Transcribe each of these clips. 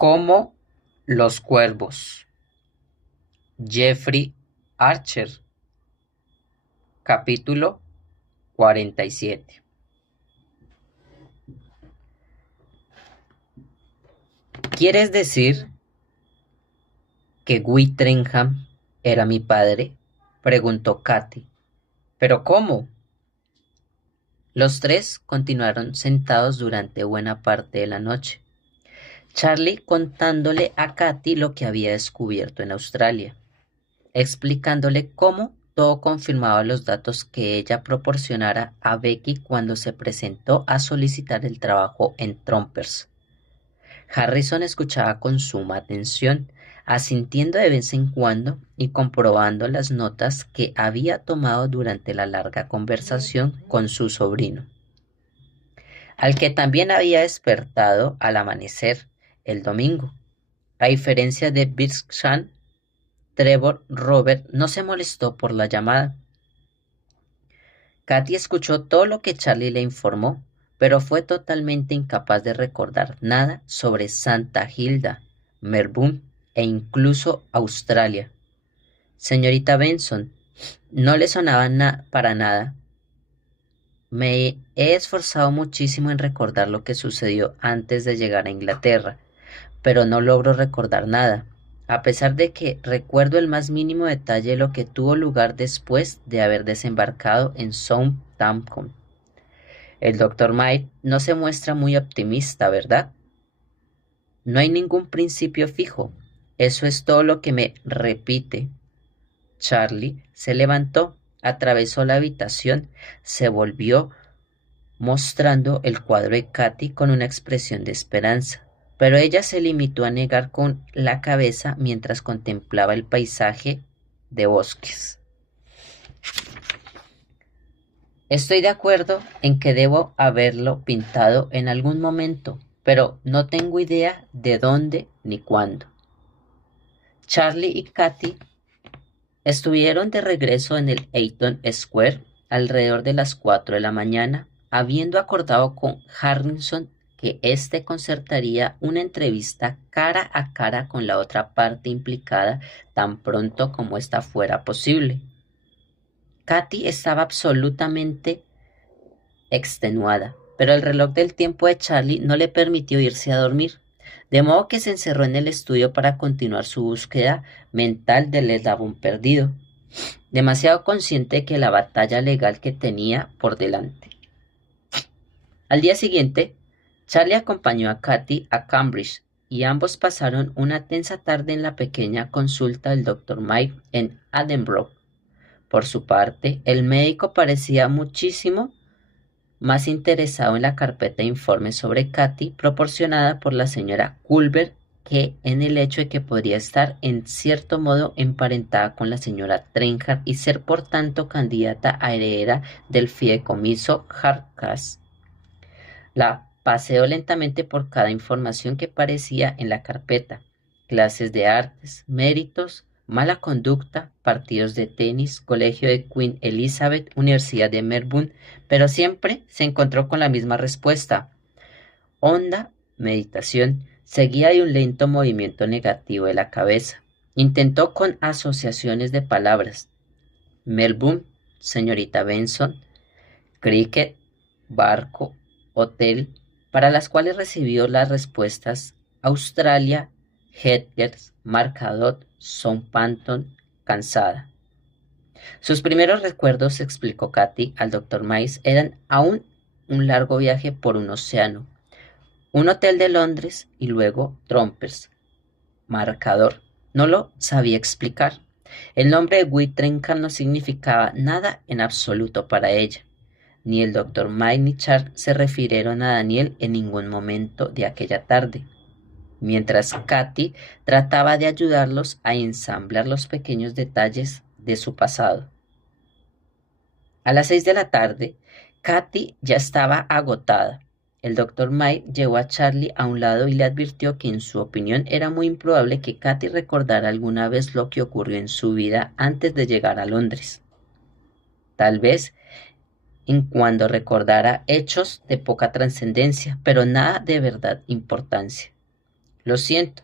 Como los cuervos. Jeffrey Archer. Capítulo 47. ¿Quieres decir que Whittingham era mi padre?, preguntó Katy. ¿Pero cómo? Los tres continuaron sentados durante buena parte de la noche, Charlie contándole a Katy lo que había descubierto en Australia, explicándole cómo todo confirmaba los datos que ella proporcionara a Becky cuando se presentó a solicitar el trabajo en Trumpers. Harrison escuchaba con suma atención, asintiendo de vez en cuando y comprobando las notas que había tomado durante la larga conversación con su sobrino, al que también había despertado al amanecer el domingo. A diferencia de Bixhan, Trevor Robert no se molestó por la llamada. Katy escuchó todo lo que Charlie le informó, pero fue totalmente incapaz de recordar nada sobre Santa Hilda, Melbourne e incluso Australia. Señorita Benson, no le sonaba para nada. Me he esforzado muchísimo en recordar lo que sucedió antes de llegar a Inglaterra, pero no logro recordar nada, a pesar de que recuerdo el más mínimo detalle de lo que tuvo lugar después de haber desembarcado en Southampton. El doctor Mike no se muestra muy optimista, ¿verdad? No hay ningún principio fijo. Eso es todo lo que me repite. Charlie se levantó, atravesó la habitación, se volvió mostrando el cuadro de Katy con una expresión de esperanza, pero ella se limitó a negar con la cabeza mientras contemplaba el paisaje de bosques. Estoy de acuerdo en que debo haberlo pintado en algún momento, pero no tengo idea de dónde ni cuándo. Charlie y Katy estuvieron de regreso en el Eaton Square alrededor de las 4 de la mañana, habiendo acordado con Harrison que éste concertaría una entrevista cara a cara con la otra parte implicada tan pronto como ésta fuera posible. Katy estaba absolutamente extenuada, pero el reloj del tiempo de Charlie no le permitió irse a dormir, de modo que se encerró en el estudio para continuar su búsqueda mental del eslabón perdido, demasiado consciente de que la batalla legal que tenía por delante. Al día siguiente, Charlie acompañó a Katy a Cambridge y ambos pasaron una tensa tarde en la pequeña consulta del Dr. Mike en Addenbrooke. Por su parte, el médico parecía muchísimo más interesado en la carpeta de informes sobre Katy proporcionada por la señora Culver que en el hecho de que podría estar en cierto modo emparentada con la señora Trenchard y ser por tanto candidata a heredera del fideicomiso Hardcastle. La paseó lentamente por cada información que parecía en la carpeta: clases de artes, méritos, mala conducta, partidos de tenis, colegio de Queen Elizabeth, Universidad de Melbourne, pero siempre se encontró con la misma respuesta: honda meditación, seguida de un lento movimiento negativo de la cabeza. Intentó con asociaciones de palabras: Melbourne, señorita Benson, cricket, barco, hotel, para las cuales recibió las respuestas: Australia, Hedgers, Marcadot, Southampton, cansada. Sus primeros recuerdos, explicó Katy al Dr. Miles, eran aún un largo viaje por un océano, un hotel de Londres y luego Trumpers. Marcador. No lo sabía explicar. El nombre de Whittingham no significaba nada en absoluto para ella. Ni el Dr. Mike ni Charles se refirieron a Daniel en ningún momento de aquella tarde, mientras Katy trataba de ayudarlos a ensamblar los pequeños detalles de su pasado. A las 6 de la tarde, Katy ya estaba agotada. El Dr. Mike llevó a Charlie a un lado y le advirtió que en su opinión era muy improbable que Katy recordara alguna vez lo que ocurrió en su vida antes de llegar a Londres. Tal vez en cuando recordara hechos de poca trascendencia, pero nada de verdad importancia. Lo siento,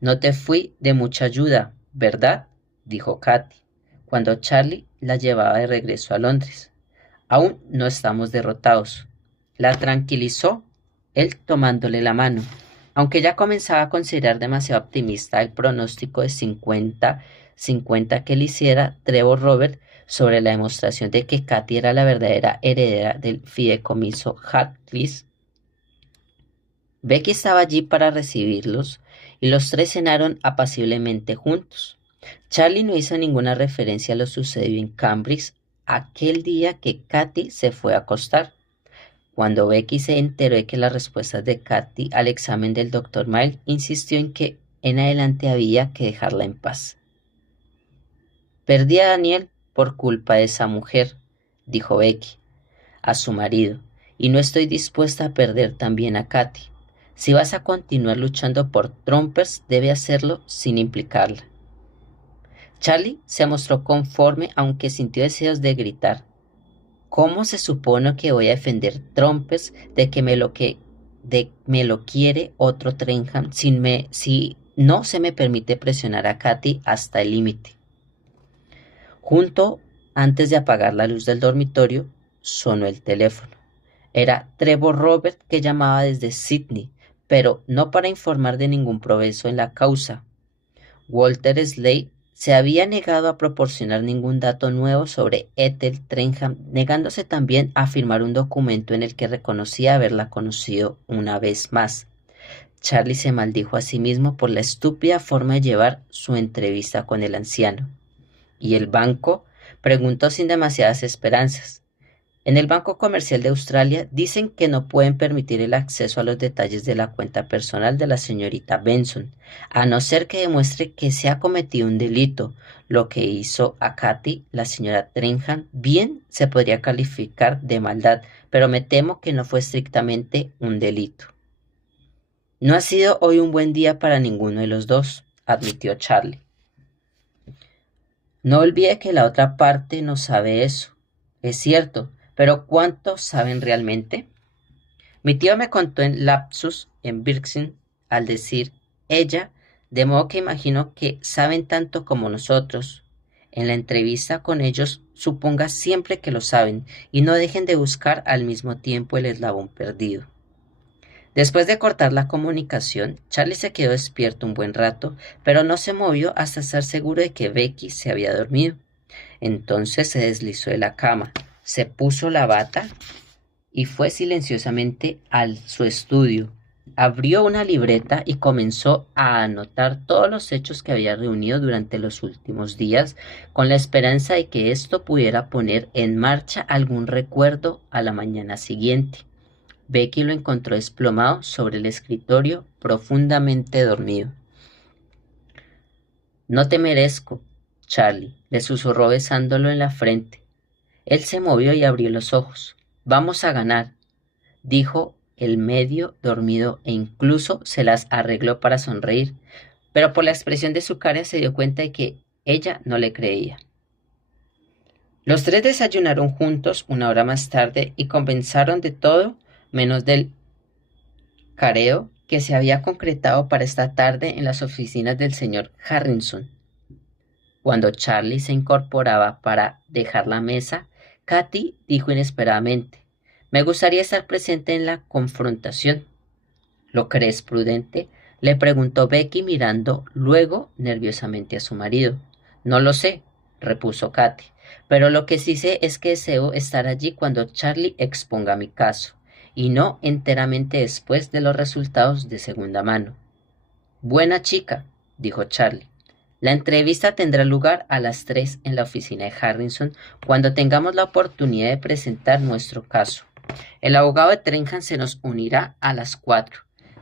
no te fui de mucha ayuda, ¿verdad?, dijo Katy, cuando Charlie la llevaba de regreso a Londres. Aún no estamos derrotados. La tranquilizó él tomándole la mano, aunque ya comenzaba a considerar demasiado optimista el pronóstico de 50-50 que le hiciera Trevor Robert sobre la demostración de que Katy era la verdadera heredera del fideicomiso Harcliffe. Becky estaba allí para recibirlos y los tres cenaron apaciblemente juntos. Charlie no hizo ninguna referencia a lo sucedido en Cambridge aquel día que Katy se fue a acostar. Cuando Becky se enteró de que las respuestas de Katy al examen del Dr. Miles, insistió en que en adelante había que dejarla en paz. Perdí a Daniel por culpa de esa mujer, dijo Becky a su marido, y no estoy dispuesta a perder también a Katy. Si vas a continuar luchando por Trumpers, debe hacerlo sin implicarla. Charlie se mostró conforme, aunque sintió deseos de gritar. ¿Cómo se supone que voy a defender Trumpers de que me lo quiere otro Trenham si no se me permite presionar a Katy hasta el límite? Junto antes de apagar la luz del dormitorio, sonó el teléfono. Era Trevor Robert que llamaba desde Sydney, pero no para informar de ningún progreso en la causa. Walter Slade se había negado a proporcionar ningún dato nuevo sobre Ethel Trenham, negándose también a firmar un documento en el que reconocía haberla conocido una vez más. Charlie se maldijo a sí mismo por la estúpida forma de llevar su entrevista con el anciano. ¿Y el banco?, preguntó sin demasiadas esperanzas. En el Banco Comercial de Australia dicen que no pueden permitir el acceso a los detalles de la cuenta personal de la señorita Benson, a no ser que demuestre que se ha cometido un delito. Lo que hizo a Katy la señora Trenham bien se podría calificar de maldad, pero me temo que no fue estrictamente un delito. No ha sido hoy un buen día para ninguno de los dos, admitió Charlie. No olvide que la otra parte no sabe eso. Es cierto, pero ¿cuántos saben realmente? Mi tío me contó en lapsus en Birksin al decir ella, de modo que imagino que saben tanto como nosotros. En la entrevista con ellos, suponga siempre que lo saben y no dejen de buscar al mismo tiempo el eslabón perdido. Después de cortar la comunicación, Charlie se quedó despierto un buen rato, pero no se movió hasta estar seguro de que Becky se había dormido. Entonces se deslizó de la cama, se puso la bata y fue silenciosamente a su estudio. Abrió una libreta y comenzó a anotar todos los hechos que había reunido durante los últimos días, con la esperanza de que esto pudiera poner en marcha algún recuerdo a la mañana siguiente. Becky lo encontró desplomado sobre el escritorio, profundamente dormido. No te merezco, Charlie, le susurró besándolo en la frente. Él se movió y abrió los ojos. Vamos a ganar, dijo el medio dormido e incluso se las arregló para sonreír, pero por la expresión de su cara se dio cuenta de que ella no le creía. Los tres desayunaron juntos una hora más tarde y conversaron de todo menos del careo que se había concretado para esta tarde en las oficinas del señor Harrison. Cuando Charlie se incorporaba para dejar la mesa, Katy dijo inesperadamente: «Me gustaría estar presente en la confrontación». «¿Lo crees prudente?», le preguntó Becky mirando luego nerviosamente a su marido. «No lo sé», repuso Katy, «pero lo que sí sé es que deseo estar allí cuando Charlie exponga mi caso, y no enteramente después de los resultados de segunda mano». «Buena chica», dijo Charlie. «La entrevista tendrá lugar a las 3 en la oficina de Harrison cuando tengamos la oportunidad de presentar nuestro caso. El abogado de Trenham se nos unirá a las 4.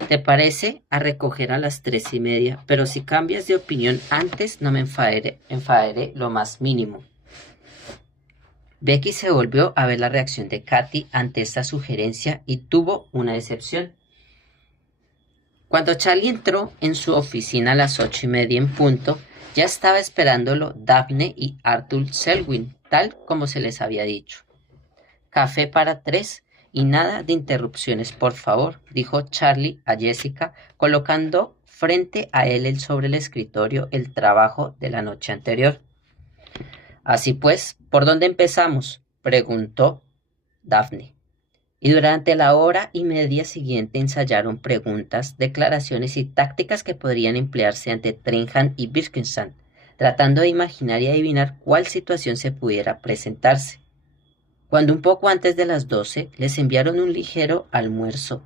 ¿Te parece a recoger a las 3:30? Pero si cambias de opinión antes, no me enfadaré lo más mínimo». Becky se volvió a ver la reacción de Katy ante esta sugerencia y tuvo una decepción. Cuando Charlie entró en su oficina a las 8:30 en punto, ya estaba esperándolo Daphne y Arthur Selwyn, tal como se les había dicho. «Café para 3 Y nada de interrupciones, por favor, dijo Charlie a Jessica, colocando frente a él sobre el escritorio el trabajo de la noche anterior. Así pues, ¿por dónde empezamos?, preguntó Daphne. Y durante la hora y media siguiente ensayaron preguntas, declaraciones y tácticas que podrían emplearse ante Trenham y Birkenstein, tratando de imaginar y adivinar cuál situación se pudiera presentarse. Cuando un poco antes de las 12 les enviaron un ligero almuerzo.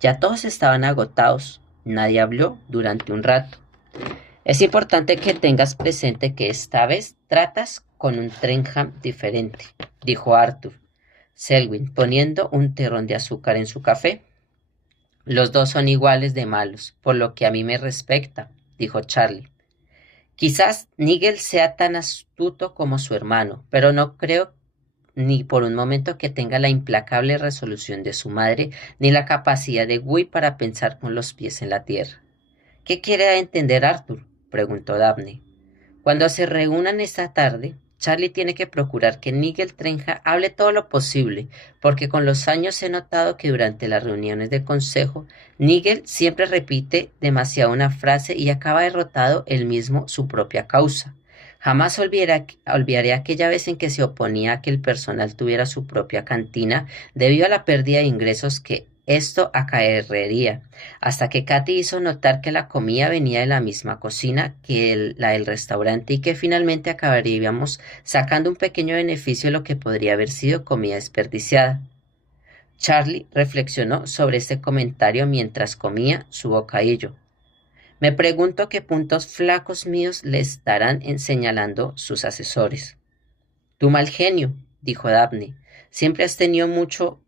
Ya todos estaban agotados. Nadie habló durante un rato. Es importante que tengas presente que esta vez tratas con un Trenham diferente, dijo Arthur Selwyn, poniendo un terrón de azúcar en su café. Los dos son iguales de malos, por lo que a mí me respecta, dijo Charlie. Quizás Nigel sea tan astuto como su hermano, pero no creo ni por un momento que tenga la implacable resolución de su madre, ni la capacidad de Guy para pensar con los pies en la tierra. ¿Qué quiere entender Arthur?, preguntó Daphne. Cuando se reúnan esta tarde, Charlie tiene que procurar que Nigel Trenham hable todo lo posible, porque con los años he notado que durante las reuniones de consejo, Nigel siempre repite demasiado una frase y acaba derrotado él mismo su propia causa. Jamás olvidaré aquella vez en que se oponía a que el personal tuviera su propia cantina debido a la pérdida de ingresos que esto acarrearía, hasta que Katy hizo notar que la comida venía de la misma cocina que la del restaurante y que finalmente acabaríamos sacando un pequeño beneficio de lo que podría haber sido comida desperdiciada. Charlie reflexionó sobre este comentario mientras comía su bocadillo. Me pregunto qué puntos flacos míos le estarán señalando sus asesores. Tu mal genio, dijo Daphne. Siempre has tenido mucho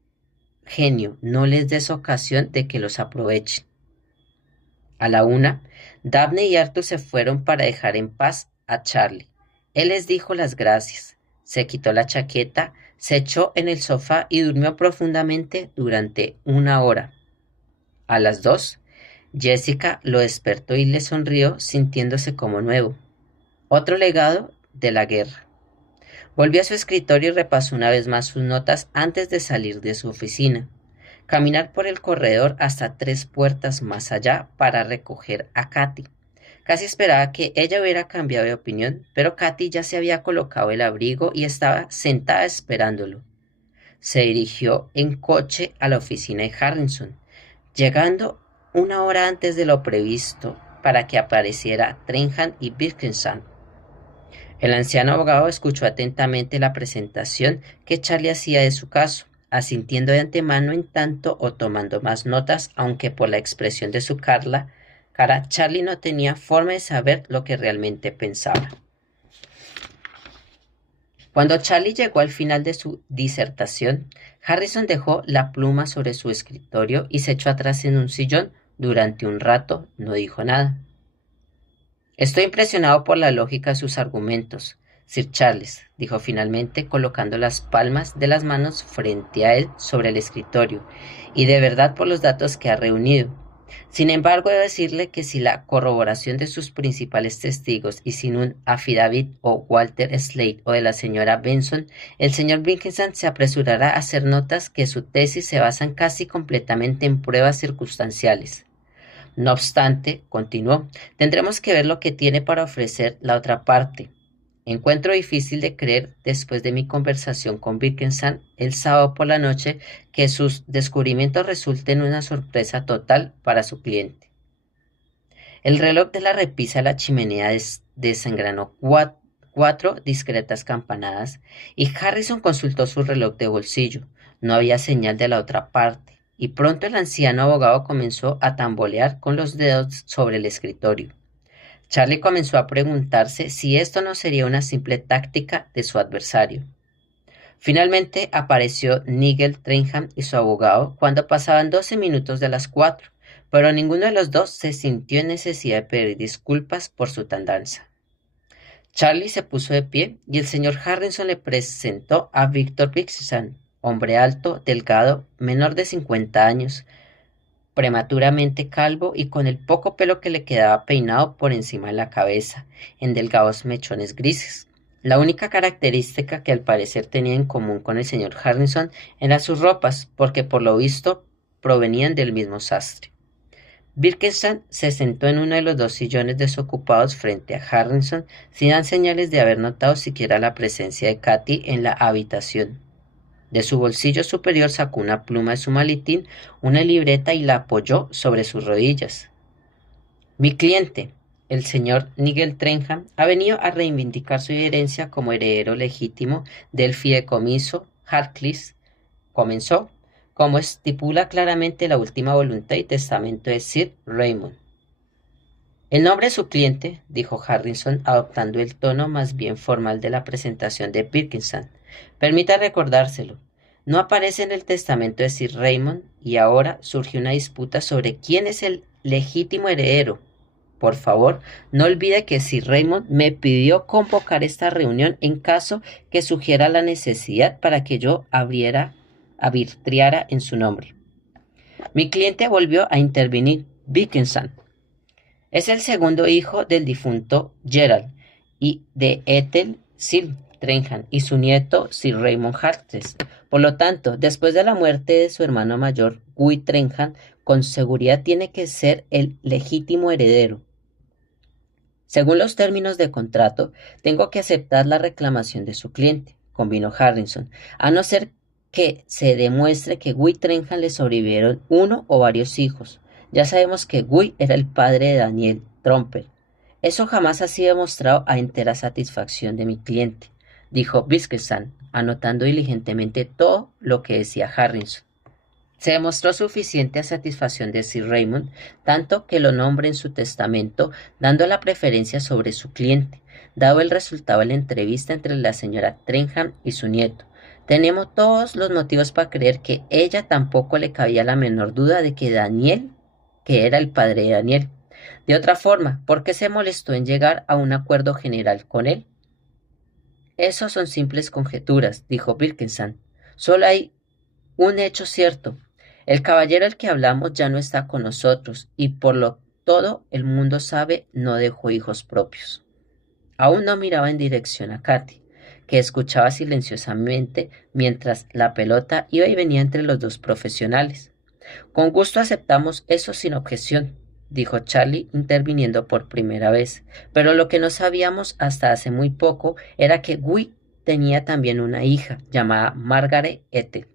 genio, no les des ocasión de que los aprovechen. A la una, Daphne y Arthur se fueron para dejar en paz a Charlie. Él les dijo las gracias, se quitó la chaqueta, se echó en el sofá y durmió profundamente durante 1 hora. A las 2, Jessica lo despertó y le sonrió sintiéndose como nuevo. Otro legado de la guerra. Volvió a su escritorio y repasó una vez más sus notas antes de salir de su oficina. Caminar por el corredor hasta 3 puertas más allá para recoger a Katy. Casi esperaba que ella hubiera cambiado de opinión, pero Katy ya se había colocado el abrigo y estaba sentada esperándolo. Se dirigió en coche a la oficina de Harrison, llegando 1 hora antes de lo previsto para que apareciera Trenham y Birkenstein. El anciano abogado escuchó atentamente la presentación que Charlie hacía de su caso, asintiendo de antemano en tanto o tomando más notas, aunque por la expresión de su cara, Charlie no tenía forma de saber lo que realmente pensaba. Cuando Charlie llegó al final de su disertación, Harrison dejó la pluma sobre su escritorio y se echó atrás en un sillón. Durante un rato no dijo nada. Estoy impresionado por la lógica de sus argumentos, Sir Charles, dijo finalmente, colocando las palmas de las manos frente a él sobre el escritorio, y de verdad por los datos que ha reunido. Sin embargo, debo decirle que sin la corroboración de sus principales testigos y sin un affidavit o Walter Slade o de la señora Benson, el señor Birkenstein se apresurará a hacer notas que su tesis se basan casi completamente en pruebas circunstanciales. No obstante, continuó, tendremos que ver lo que tiene para ofrecer la otra parte. Encuentro difícil de creer, después de mi conversación con Birkenstein el sábado por la noche, que sus descubrimientos resulten una sorpresa total para su cliente. El reloj de la repisa de la chimenea desengranó 4 discretas campanadas y Harrison consultó su reloj de bolsillo. No había señal de la otra parte. Y pronto el anciano abogado comenzó a tambolear con los dedos sobre el escritorio. Charlie comenzó a preguntarse si esto no sería una simple táctica de su adversario. Finalmente apareció Nigel Trenham y su abogado cuando pasaban 12 minutos de las 4, pero ninguno de los dos se sintió en necesidad de pedir disculpas por su tardanza. Charlie se puso de pie y el señor Harrison le presentó a Victor Birkenstein, hombre alto, delgado, menor de 50 años, prematuramente calvo y con el poco pelo que le quedaba peinado por encima de la cabeza, en delgados mechones grises. La única característica que al parecer tenía en común con el señor Harrison eran sus ropas, porque por lo visto provenían del mismo sastre. Birkenstein se sentó en uno de los dos sillones desocupados frente a Harrison, sin dar señales de haber notado siquiera la presencia de Katy en la habitación. De su bolsillo superior sacó una pluma de su maletín, una libreta y la apoyó sobre sus rodillas. Mi cliente, el señor Nigel Trenham, ha venido a reivindicar su herencia como heredero legítimo del fideicomiso Harcliffe. Comenzó, como estipula claramente la última voluntad y testamento de Sir Raymond. En nombre de su cliente, dijo Harrison, adoptando el tono más bien formal de la presentación de Birkenstein, permita recordárselo. No aparece en el testamento de Sir Raymond y ahora surge una disputa sobre quién es el legítimo heredero. Por favor, no olvide que Sir Raymond me pidió convocar esta reunión en caso que sugiera la necesidad para que yo arbitrara en su nombre. Mi cliente volvió a intervenir. Birkenstein es el segundo hijo del difunto Gerald y de Ethel Sir Trenham y su nieto Sir Raymond Harcliffe. Por lo tanto, después de la muerte de su hermano mayor, Guy Trenham, con seguridad tiene que ser el legítimo heredero. Según los términos de contrato, tengo que aceptar la reclamación de su cliente, convino Harrison, a no ser que se demuestre que Guy Trenham le sobrevivieron uno o varios hijos. Ya sabemos que Guy era el padre de Daniel Tromper. Eso jamás ha sido demostrado a entera satisfacción de mi cliente, dijo Birkenstein, anotando diligentemente todo lo que decía Harrison. Se demostró suficiente a satisfacción de Sir Raymond, tanto que lo nombre en su testamento, dando la preferencia sobre su cliente, dado el resultado de la entrevista entre la señora Trenham y su nieto. Tenemos todos los motivos para creer que ella tampoco le cabía la menor duda de que Daniel, que era el padre de Daniel. De otra forma, ¿por qué se molestó en llegar a un acuerdo general con él? Esos son simples conjeturas, dijo Birkenstein. Solo hay un hecho cierto. El caballero del que hablamos ya no está con nosotros y por lo todo el mundo sabe no dejó hijos propios. Aún no miraba en dirección a Katy, que escuchaba silenciosamente mientras la pelota iba y venía entre los dos profesionales. Con gusto aceptamos eso sin objeción, dijo Charlie interviniendo por primera vez, pero lo que no sabíamos hasta hace muy poco era que Guy tenía también una hija llamada Margaret Ethel.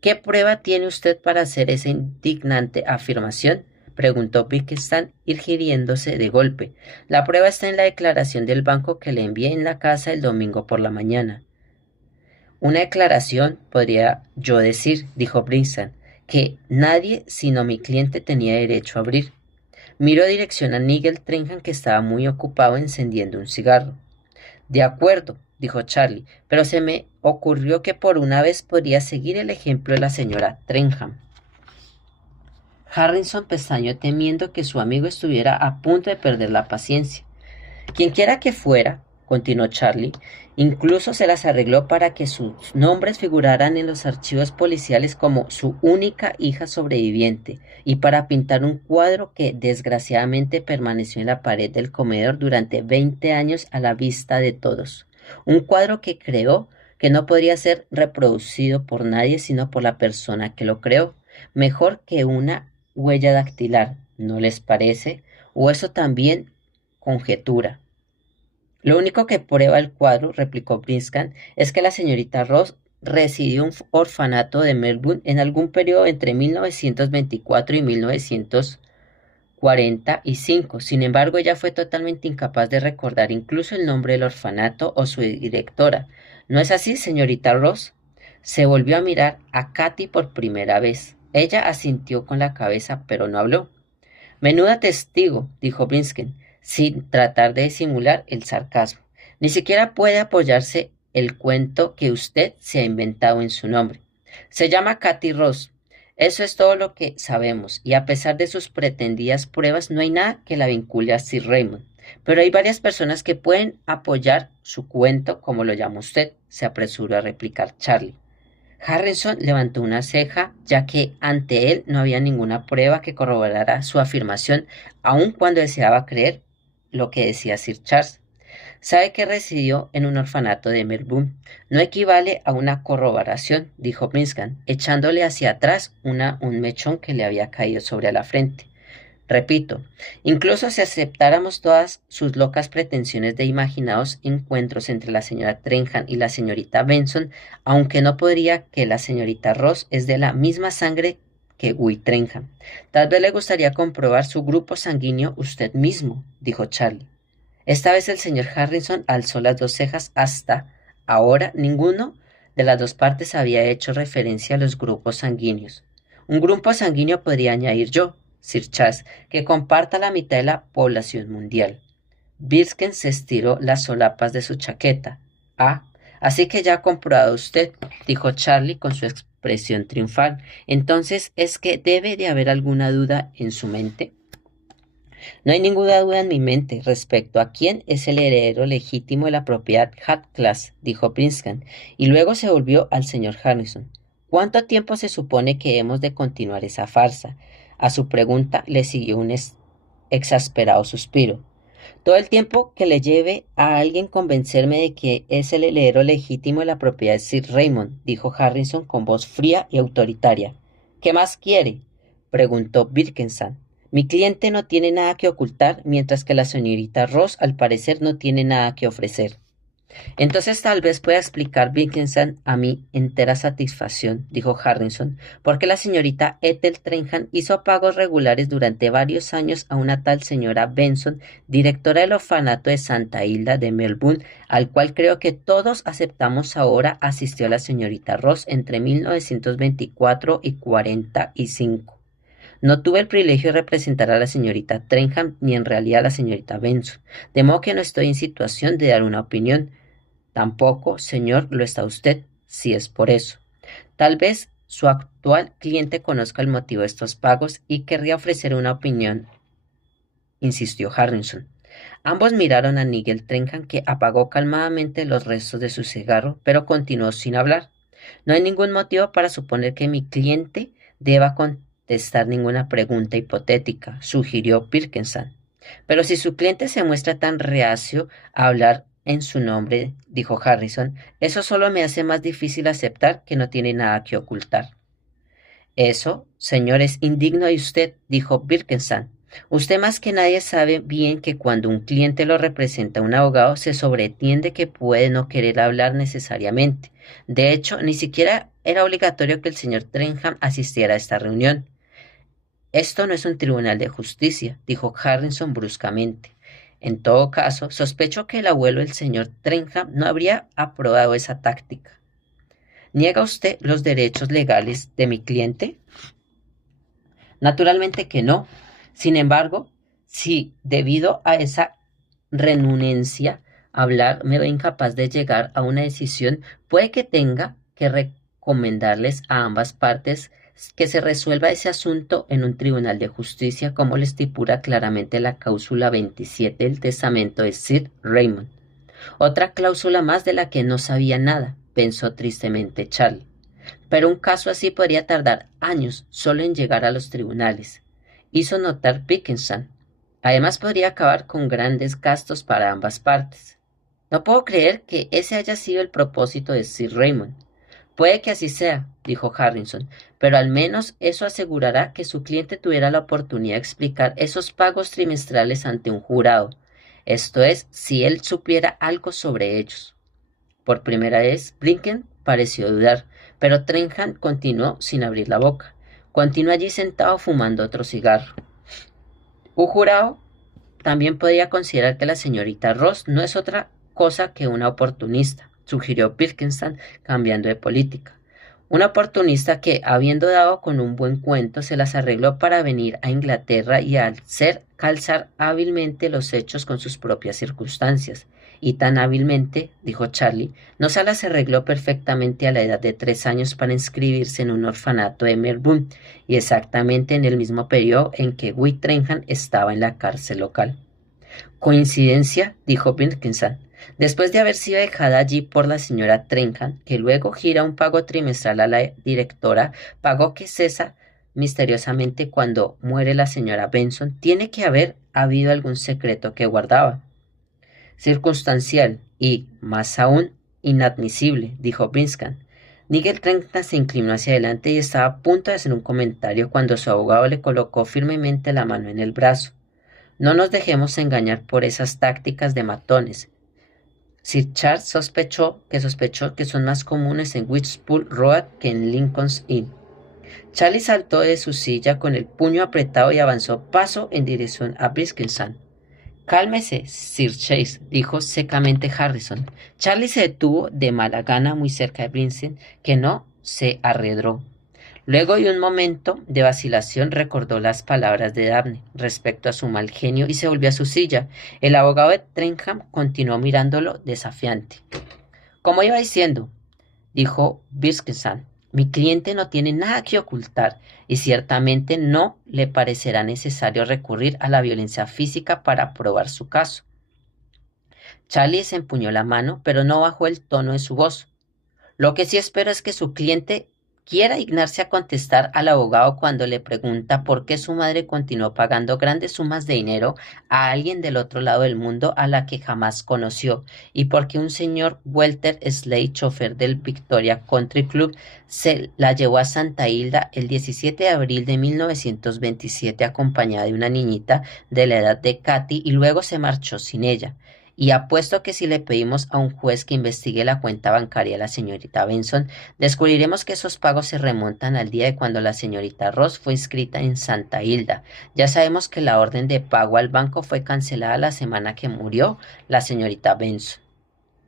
¿Qué prueba tiene usted para hacer esa indignante afirmación? Preguntó Birkenstein, irgiriéndose de golpe. La prueba está en la declaración del banco que le envié en la casa el domingo por la mañana. Una declaración, podría yo decir, dijo Birkenstein, que nadie sino mi cliente tenía derecho a abrir. Miró dirección a Nigel Trenham, que estaba muy ocupado encendiendo un cigarro. De acuerdo, dijo Charlie, pero se me ocurrió que por una vez podría seguir el ejemplo de la señora Trenham. Harrison pestañeó temiendo que su amigo estuviera a punto de perder la paciencia. Quienquiera que fuera, continuó Charlie, incluso se las arregló para que sus nombres figuraran en los archivos policiales como su única hija sobreviviente y para pintar un cuadro que desgraciadamente permaneció en la pared del comedor durante 20 años a la vista de todos. Un cuadro que creó que no podría ser reproducido por nadie sino por la persona que lo creó. Mejor que una huella dactilar, ¿no les parece? O eso también conjetura. Lo único que prueba el cuadro, replicó Birkenstein, es que la señorita Ross residió en un orfanato de Melbourne en algún periodo entre 1924 y 1945. Sin embargo, ella fue totalmente incapaz de recordar incluso el nombre del orfanato o su directora. ¿No es así, señorita Ross? Se volvió a mirar a Katy por primera vez. Ella asintió con la cabeza, pero no habló. Menuda testigo, dijo Birkenstein, sin tratar de disimular el sarcasmo. Ni siquiera puede apoyarse el cuento que usted se ha inventado en su nombre. Se llama Katy Ross. Eso es todo lo que sabemos, y a pesar de sus pretendidas pruebas, no hay nada que la vincule a Sir Raymond. Pero hay varias personas que pueden apoyar su cuento, como lo llama usted, se apresuró a replicar Charlie. Harrison levantó una ceja, ya que ante él no había ninguna prueba que corroborara su afirmación, aun cuando deseaba creer lo que decía Sir Charles. Sabe que residió en un orfanato de Melbourne. No equivale a una corroboración, dijo Brinskan, echándole hacia atrás un mechón que le había caído sobre la frente. Repito, incluso si aceptáramos todas sus locas pretensiones de imaginados encuentros entre la señora Trenham y la señorita Benson, aunque no podría que la señorita Ross es de la misma sangre que Guy Trenham. Tal vez le gustaría comprobar su grupo sanguíneo usted mismo, dijo Charlie. Esta vez el señor Harrison alzó las dos cejas. Hasta ahora ninguno de las dos partes había hecho referencia a los grupos sanguíneos. Un grupo sanguíneo podría añadir yo, Sir Charles, que comparta la mitad de la población mundial. Birsken se estiró las solapas de su chaqueta. Ah, así que ya ha comprobado usted, dijo Charlie con su expresión triunfal. Entonces, ¿es que debe de haber alguna duda en su mente? No hay ninguna duda en mi mente respecto a quién es el heredero legítimo de la propiedad Hatclass, dijo Brinskan, y luego se volvió al señor Harrison. ¿Cuánto tiempo se supone que hemos de continuar esa farsa? A su pregunta le siguió un exasperado suspiro. Todo el tiempo que le lleve a alguien convencerme de que es el heredero legítimo de la propiedad de Sir Raymond, dijo Harrison con voz fría y autoritaria. ¿Qué más quiere? Preguntó Birkensan. Mi cliente no tiene nada que ocultar, mientras que la señorita Ross, al parecer, no tiene nada que ofrecer. Entonces tal vez pueda explicar Wilkinson a mi entera satisfacción, dijo Harrison, porque la señorita Ethel Trenham hizo pagos regulares durante varios años a una tal señora Benson, directora del orfanato de Santa Hilda de Melbourne, al cual creo que todos aceptamos ahora asistió la señorita Ross entre 1924 y 45. No tuve el privilegio de representar a la señorita Trenham ni en realidad a la señorita Benson, de modo que no estoy en situación de dar una opinión. Tampoco, señor, lo está usted, si es por eso. Tal vez su actual cliente conozca el motivo de estos pagos y querría ofrecer una opinión, insistió Harrison. Ambos miraron a Nigel Trenham, que apagó calmadamente los restos de su cigarro, pero continuó sin hablar. No hay ningún motivo para suponer que mi cliente deba contestar ninguna pregunta hipotética, sugirió Birkensan. Pero si su cliente se muestra tan reacio a hablar en su nombre, dijo Harrison, eso solo me hace más difícil aceptar que no tiene nada que ocultar. Eso, señor, es indigno de usted, dijo Birkensan. Usted más que nadie sabe bien que cuando un cliente lo representa un abogado se sobreentiende que puede no querer hablar necesariamente. De hecho, ni siquiera era obligatorio que el señor Trenham asistiera a esta reunión. Esto no es un tribunal de justicia, dijo Harrison bruscamente. En todo caso, sospecho que el abuelo del señor Trenham no habría aprobado esa táctica. ¿Niega usted los derechos legales de mi cliente? Naturalmente que no. Sin embargo, si debido a esa renuencia a hablar me veo incapaz de llegar a una decisión, puede que tenga que recomendarles a ambas partes que se resuelva ese asunto en un tribunal de justicia, como lo estipula claramente la cláusula 27 del testamento de Sir Raymond. Otra cláusula más de la que no sabía nada, pensó tristemente Charlie. Pero un caso así podría tardar años solo en llegar a los tribunales, hizo notar Birkensan. Además podría acabar con grandes gastos para ambas partes. No puedo creer que ese haya sido el propósito de Sir Raymond. Puede que así sea, dijo Harrison, pero al menos eso asegurará que su cliente tuviera la oportunidad de explicar esos pagos trimestrales ante un jurado, esto es, si él supiera algo sobre ellos. Por primera vez, Blinken pareció dudar, pero Trenham continuó sin abrir la boca. Continuó allí sentado fumando otro cigarro. Un jurado también podría considerar que la señorita Ross no es otra cosa que una oportunista, sugirió Birkenstein, cambiando de política. Una oportunista que, habiendo dado con un buen cuento, se las arregló para venir a Inglaterra y al ser calzar hábilmente los hechos con sus propias circunstancias. Y tan hábilmente, dijo Charlie, no se las arregló perfectamente a la edad de 3 años para inscribirse en un orfanato de Melbourne, y exactamente en el mismo periodo en que Guy Trenham estaba en la cárcel local. ¿Coincidencia? Dijo Wilkinson. Después de haber sido dejada allí por la señora Trenham, que luego gira un pago trimestral a la directora, pago que cesa misteriosamente cuando muere la señora Benson, tiene que haber habido algún secreto que guardaba. Circunstancial y, más aún, inadmisible, dijo Brinskan. Nigel Trencham se inclinó hacia adelante y estaba a punto de hacer un comentario cuando su abogado le colocó firmemente la mano en el brazo. No nos dejemos engañar por esas tácticas de matones. Sir Charles sospechó que son más comunes en Whitechapel Road que en Lincoln's Inn. Charlie saltó de su silla con el puño apretado y avanzó paso en dirección a Briskinson. Cálmese, Sir Chase, dijo secamente Harrison. Charlie se detuvo de mala gana muy cerca de Briskin, que no se arredró. Luego de un momento de vacilación recordó las palabras de Dabney respecto a su mal genio y se volvió a su silla. El abogado de Trencham continuó mirándolo desafiante. Como iba diciendo, dijo Briskinson, mi cliente no tiene nada que ocultar y ciertamente no le parecerá necesario recurrir a la violencia física para probar su caso. Charlie se empuñó la mano, pero no bajó el tono de su voz. Lo que sí espero es que su cliente quiera dignarse a contestar al abogado cuando le pregunta por qué su madre continuó pagando grandes sumas de dinero a alguien del otro lado del mundo a la que jamás conoció, y por qué un señor Walter Slade, chofer del Victoria Country Club, se la llevó a Santa Hilda el 17 de abril de 1927 acompañada de una niñita de la edad de Katy y luego se marchó sin ella. Y apuesto que si le pedimos a un juez que investigue la cuenta bancaria de la señorita Benson, descubriremos que esos pagos se remontan al día de cuando la señorita Ross fue inscrita en Santa Hilda. Ya sabemos que la orden de pago al banco fue cancelada la semana que murió la señorita Benson.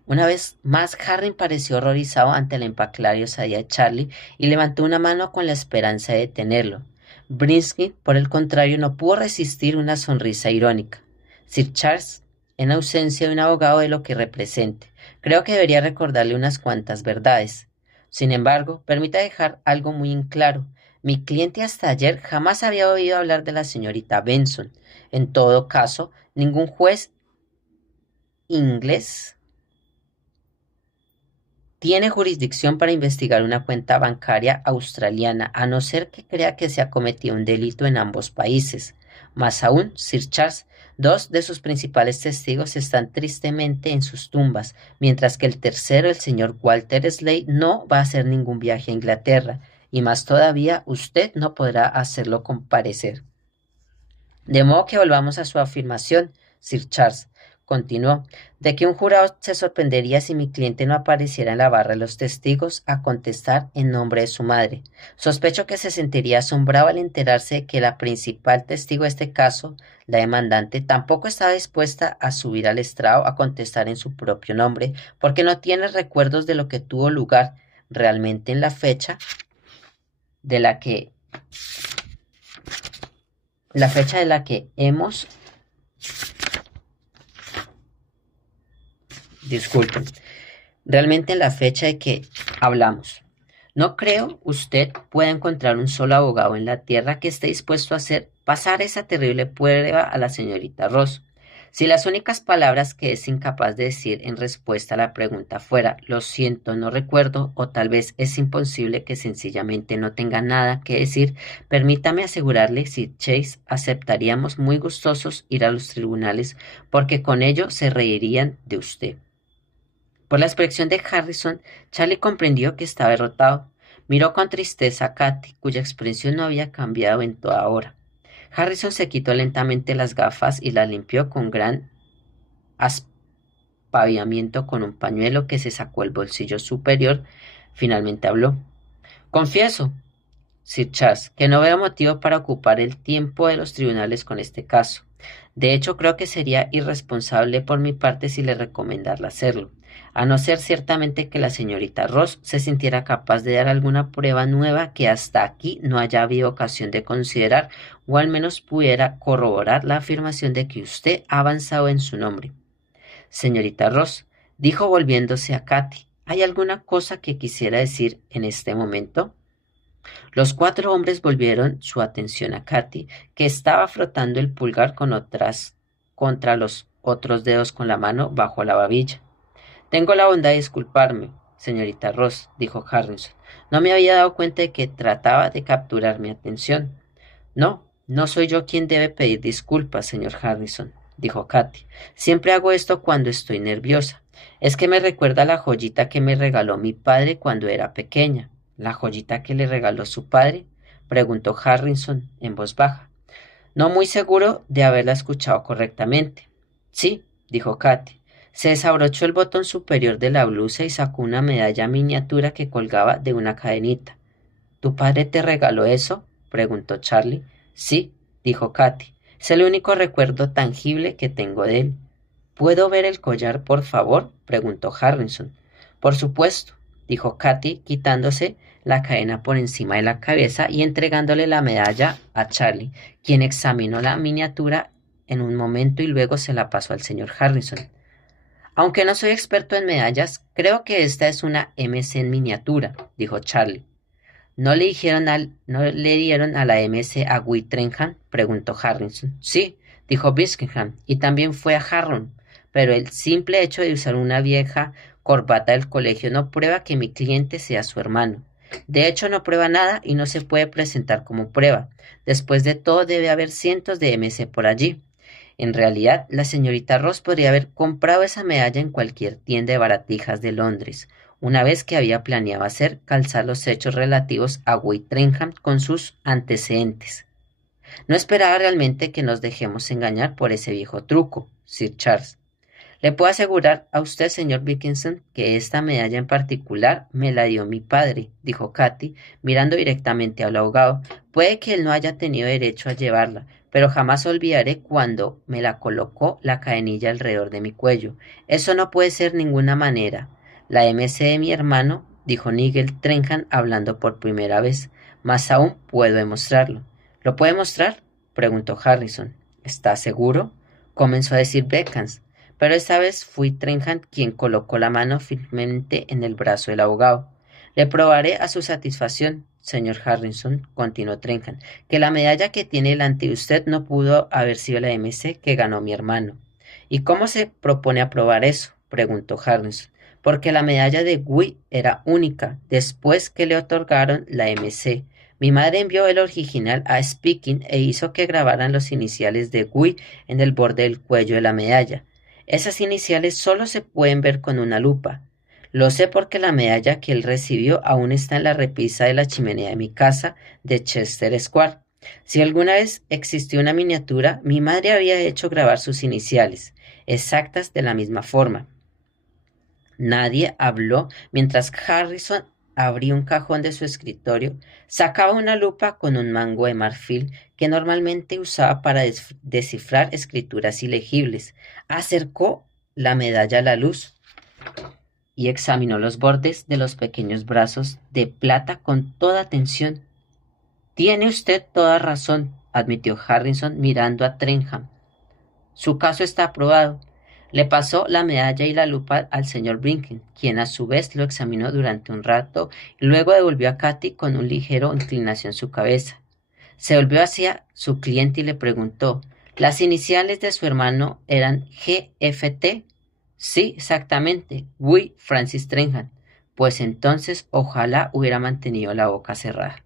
Una vez más, Harry pareció horrorizado ante la impacable osadía de Charlie y levantó una mano con la esperanza de detenerlo. Brinsky, por el contrario, no pudo resistir una sonrisa irónica. Sir Charles, en ausencia de un abogado de lo que represente, creo que debería recordarle unas cuantas verdades. Sin embargo, permita dejar algo muy en claro. Mi cliente hasta ayer jamás había oído hablar de la señorita Benson. En todo caso, ningún juez inglés tiene jurisdicción para investigar una cuenta bancaria australiana, a no ser que crea que se ha cometido un delito en ambos países. Más aún, Sir Charles, dos de sus principales testigos están tristemente en sus tumbas, mientras que el tercero, el señor Walter Slade, no va a hacer ningún viaje a Inglaterra, y más todavía, usted no podrá hacerlo comparecer. De modo que volvamos a su afirmación, Sir Charles. Continuó, de que un jurado se sorprendería si mi cliente no apareciera en la barra de los testigos a contestar en nombre de su madre. Sospecho que se sentiría asombrado al enterarse de que la principal testigo de este caso, la demandante, tampoco estaba dispuesta a subir al estrado a contestar en su propio nombre, porque no tiene recuerdos de lo que tuvo lugar realmente en la fecha de la que hemos... Disculpen, realmente en la fecha de que hablamos. No creo usted pueda encontrar un solo abogado en la tierra que esté dispuesto a hacer pasar esa terrible prueba a la señorita Ross. Si las únicas palabras que es incapaz de decir en respuesta a la pregunta fuera lo siento, no recuerdo, o tal vez es imposible que sencillamente no tenga nada que decir, permítame asegurarle, Sir Chase, aceptaríamos muy gustosos ir a los tribunales porque con ello se reirían de usted. Por la expresión de Harrison, Charlie comprendió que estaba derrotado. Miró con tristeza a Katy, cuya expresión no había cambiado en toda hora. Harrison se quitó lentamente las gafas y las limpió con gran aspaviamiento con un pañuelo que se sacó del bolsillo superior. Finalmente habló. Confieso, Sir Charles, que no veo motivo para ocupar el tiempo de los tribunales con este caso. De hecho, creo que sería irresponsable por mi parte si le recomendara hacerlo, a no ser ciertamente que la señorita Ross se sintiera capaz de dar alguna prueba nueva que hasta aquí no haya habido ocasión de considerar, o al menos pudiera corroborar la afirmación de que usted ha avanzado en su nombre. Señorita Ross, dijo volviéndose a Katy, ¿hay alguna cosa que quisiera decir en este momento? Los cuatro hombres volvieron su atención a Katy, que estaba frotando el pulgar contra los otros dedos con la mano bajo la babilla. Tengo la bondad de disculparme, señorita Ross, dijo Harrison. No me había dado cuenta de que trataba de capturar mi atención. No, no soy yo quien debe pedir disculpas, señor Harrison. dijo Katy. Siempre hago esto cuando estoy nerviosa. Es que me recuerda a la joyita que me regaló mi padre cuando era pequeña. ¿La joyita que le regaló su padre? Preguntó Harrison en voz baja. No muy seguro de haberla escuchado correctamente. Sí, dijo Katy. Se desabrochó el botón superior de la blusa y sacó una medalla miniatura que colgaba de una cadenita. ¿Tu padre te regaló eso? Preguntó Charlie. Sí, dijo Katy. Es el único recuerdo tangible que tengo de él. ¿Puedo ver el collar, por favor? Preguntó Harrison. Por supuesto, dijo Katy, quitándose la cadena por encima de la cabeza y entregándole la medalla a Charlie, quien examinó la miniatura en un momento y luego se la pasó al señor Harrison. Aunque no soy experto en medallas, creo que esta es una MC en miniatura, dijo Charlie. ¿No le dieron a la MC a Guy Trenham? Preguntó Harrison. Sí, dijo Biskingham, y también fue a Harron, pero el simple hecho de usar una vieja corbata del colegio no prueba que mi cliente sea su hermano. De hecho, no prueba nada y no se puede presentar como prueba. Después de todo, debe haber cientos de MC por allí. En realidad, la señorita Ross podría haber comprado esa medalla en cualquier tienda de baratijas de Londres, una vez que había planeado hacer calzar los hechos relativos a Guy Trenham con sus antecedentes. No esperaba realmente que nos dejemos engañar por ese viejo truco, Sir Charles. Le puedo asegurar a usted, señor Dickinson, que esta medalla en particular me la dio mi padre, dijo Katy, mirando directamente al abogado. Puede que él no haya tenido derecho a llevarla, pero jamás olvidaré cuando me la colocó la cadenilla alrededor de mi cuello. Eso no puede ser ninguna manera. La MC de mi hermano, dijo Nigel Trenham hablando por primera vez. Más aún puedo demostrarlo. ¿Lo puede mostrar? Preguntó Harrison. ¿Está seguro? Comenzó a decir Beckans. Pero esta vez fui Trenham quien colocó la mano firmemente en el brazo del abogado. Le probaré a su satisfacción, señor Harrison, continuó Trenham, que la medalla que tiene delante de usted no pudo haber sido la MC que ganó mi hermano. ¿Y cómo se propone a probar eso? Preguntó Harrison. Porque la medalla de Guy era única, después que le otorgaron la MC. Mi madre envió el original a Speaking e hizo que grabaran los iniciales de Guy en el borde del cuello de la medalla. Esas iniciales solo se pueden ver con una lupa. Lo sé porque la medalla que él recibió aún está en la repisa de la chimenea de mi casa de Chester Square. Si alguna vez existió una miniatura, mi madre había hecho grabar sus iniciales, exactas de la misma forma. Nadie habló mientras Harrison abría un cajón de su escritorio, sacaba una lupa con un mango de marfil que normalmente usaba para descifrar escrituras ilegibles, acercó la medalla a la luz y examinó los bordes de los pequeños brazos de plata con toda atención. Tiene usted toda razón, admitió Harrison mirando a Trenham. Su caso está aprobado. Le pasó la medalla y la lupa al señor Brinken, quien a su vez lo examinó durante un rato y luego devolvió a Katy con un ligero inclinación su cabeza. Se volvió hacia su cliente y le preguntó, ¿las iniciales de su hermano eran GFT? Sí, exactamente, Guy Francis Trenham. Pues entonces ojalá hubiera mantenido la boca cerrada.